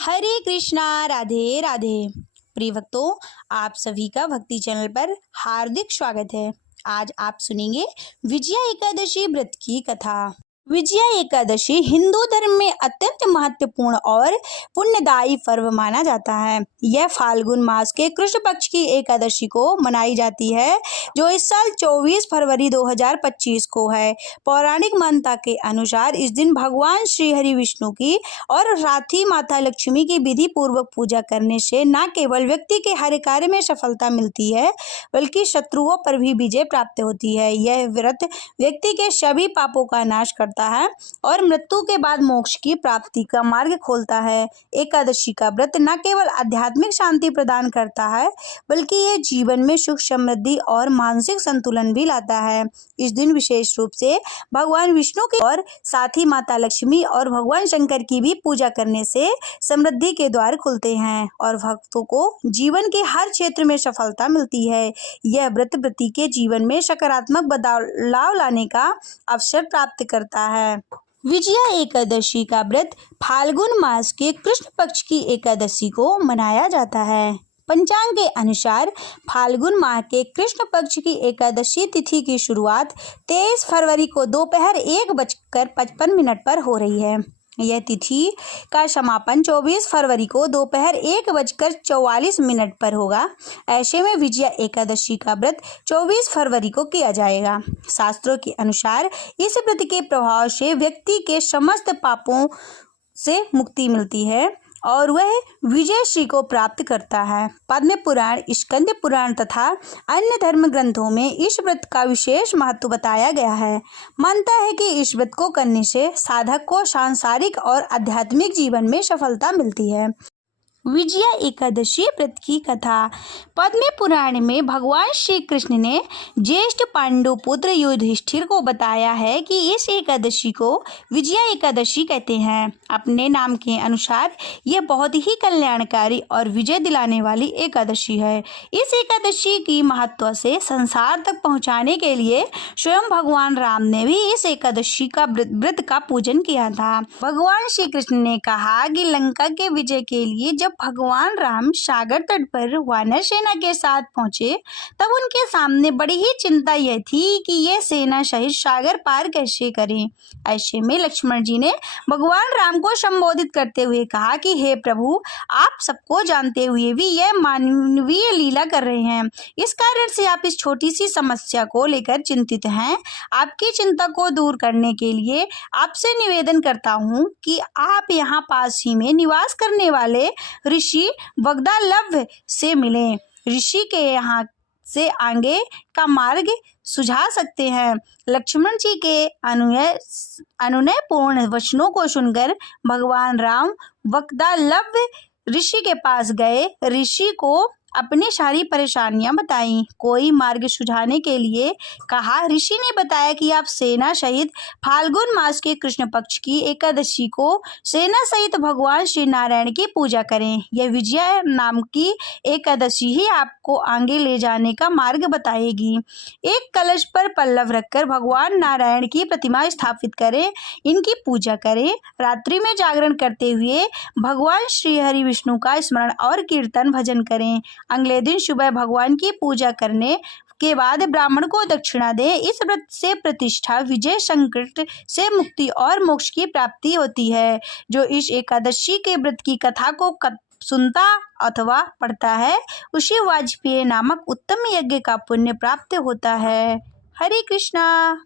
हरे कृष्णा, राधे राधे। प्रिय भक्तों, आप सभी का भक्ति चैनल पर हार्दिक स्वागत है। आज आप सुनेंगे विजया एकादशी व्रत की कथा। विजया एकादशी हिंदू धर्म में अत्यंत महत्वपूर्ण और पुण्यदायी पर्व माना जाता है। यह फाल्गुन मास के कृष्ण पक्ष की एकादशी को मनाई जाती है, जो इस साल 24 फरवरी 2025 को है। पौराणिक मान्यता के अनुसार इस दिन भगवान श्री हरि विष्णु की और साथी माता लक्ष्मी की विधि पूर्वक पूजा करने से न केवल व्यक्ति के हर कार्य में सफलता मिलती है, बल्कि शत्रुओं पर भी विजय प्राप्त होती है। यह व्रत व्यक्ति के सभी पापों का नाश करता है और मृत्यु के बाद मोक्ष की प्राप्ति का मार्ग खोलता है। एकादशी का व्रत न केवल आध्यात्मिक शांति प्रदान करता है, बल्कि ये जीवन में सुख, समृद्धि और मानसिक संतुलन भी लाता है। इस दिन विशेष रूप से भगवान विष्णु की और साथ ही माता लक्ष्मी और भगवान शंकर की भी पूजा करने से समृद्धि के द्वार खुलते हैं और भक्तों को जीवन के हर क्षेत्र में सफलता मिलती है। यह व्रत व्यक्ति के जीवन में सकारात्मक बदलाव लाने का अवसर प्राप्त करता है। विजया एकादशी का व्रत फाल्गुन मास के कृष्ण पक्ष की एकादशी को मनाया जाता है। पंचांग के अनुसार फाल्गुन माह के कृष्ण पक्ष की एकादशी तिथि की शुरुआत 23 फरवरी को दोपहर 1:55 पर हो रही है। यह तिथि का समापन 24 फरवरी को दोपहर 1:44 पर होगा। ऐसे में विजया एकादशी का व्रत 24 फरवरी को किया जाएगा। शास्त्रों के अनुसार इस व्रत के प्रभाव से व्यक्ति के समस्त पापों से मुक्ति मिलती है और वह विजय श्री को प्राप्त करता है। पद्म पुराण, स्कंद पुराण तथा अन्य धर्म ग्रंथों में इस व्रत का विशेष महत्व बताया गया है। मानता है कि इस व्रत को करने से साधक को सांसारिक और आध्यात्मिक जीवन में सफलता मिलती है। विजया एकादशी व्रत की कथा। पद्म पुराण में भगवान श्री कृष्ण ने ज्येष्ठ पांडु पुत्र युधिष्ठिर को बताया है कि इस एकादशी को विजया एकादशी कहते हैं। अपने नाम के अनुसार यह बहुत ही कल्याणकारी और विजय दिलाने वाली एकादशी है। इस एकादशी की महत्व से संसार तक पहुंचाने के लिए स्वयं भगवान राम ने भी इस एकादशी का व्रत का पूजन किया था। भगवान श्री कृष्ण ने कहा कि लंका के विजय के लिए जब भगवान राम सागर तट पर वानर सेना के साथ पहुंचे, तब उनके सामने बड़ी ही चिंता यह थी कि यह सेना सहित सागर पार कैसे करें। ऐसे में लक्ष्मण जी ने भगवान राम को संबोधित करते हुए कहा कि हे प्रभु, आप सबको जानते हुए भी यह मानवीय लीला कर रहे हैं। इस कारण से आप इस छोटी सी समस्या को लेकर चिंतित हैं। आपकी चिंता को दूर करने के लिए आपसे निवेदन करता हूँ कि आप यहाँ पास ही में निवास करने वाले ऋषि वग्दालव्य से मिलें। ऋषि के यहाँ से आगे का मार्ग सुझा सकते हैं। लक्ष्मण जी के अनुनयपूर्ण वचनों को सुनकर भगवान राम वग्दालव्य ऋषि के पास गए। ऋषि को अपनी सारी परेशानियां बताई, कोई मार्ग सुझाने के लिए कहा। ऋषि ने बताया कि आप सेना सहित फाल्गुन मास के कृष्ण पक्ष की एकादशी को सेना सहित भगवान श्री नारायण की पूजा करें। यह विजया नाम की एकादशी ही आपको आगे ले जाने का मार्ग बताएगी। एक कलश पर पल्लव रखकर भगवान नारायण की प्रतिमा स्थापित करें, इनकी पूजा करें। रात्रि में जागरण करते हुए भगवान श्री हरि विष्णु का स्मरण और कीर्तन भजन करें। अगले दिन सुबह भगवान की पूजा करने के बाद ब्राह्मण को दक्षिणा दें। इस व्रत से प्रतिष्ठा, विजय, संकट से मुक्ति और मोक्ष की प्राप्ति होती है। जो इस एकादशी के व्रत की कथा को सुनता अथवा पढ़ता है, उसे वाजपेयी नामक उत्तम यज्ञ का पुण्य प्राप्त होता है। हरे कृष्णा।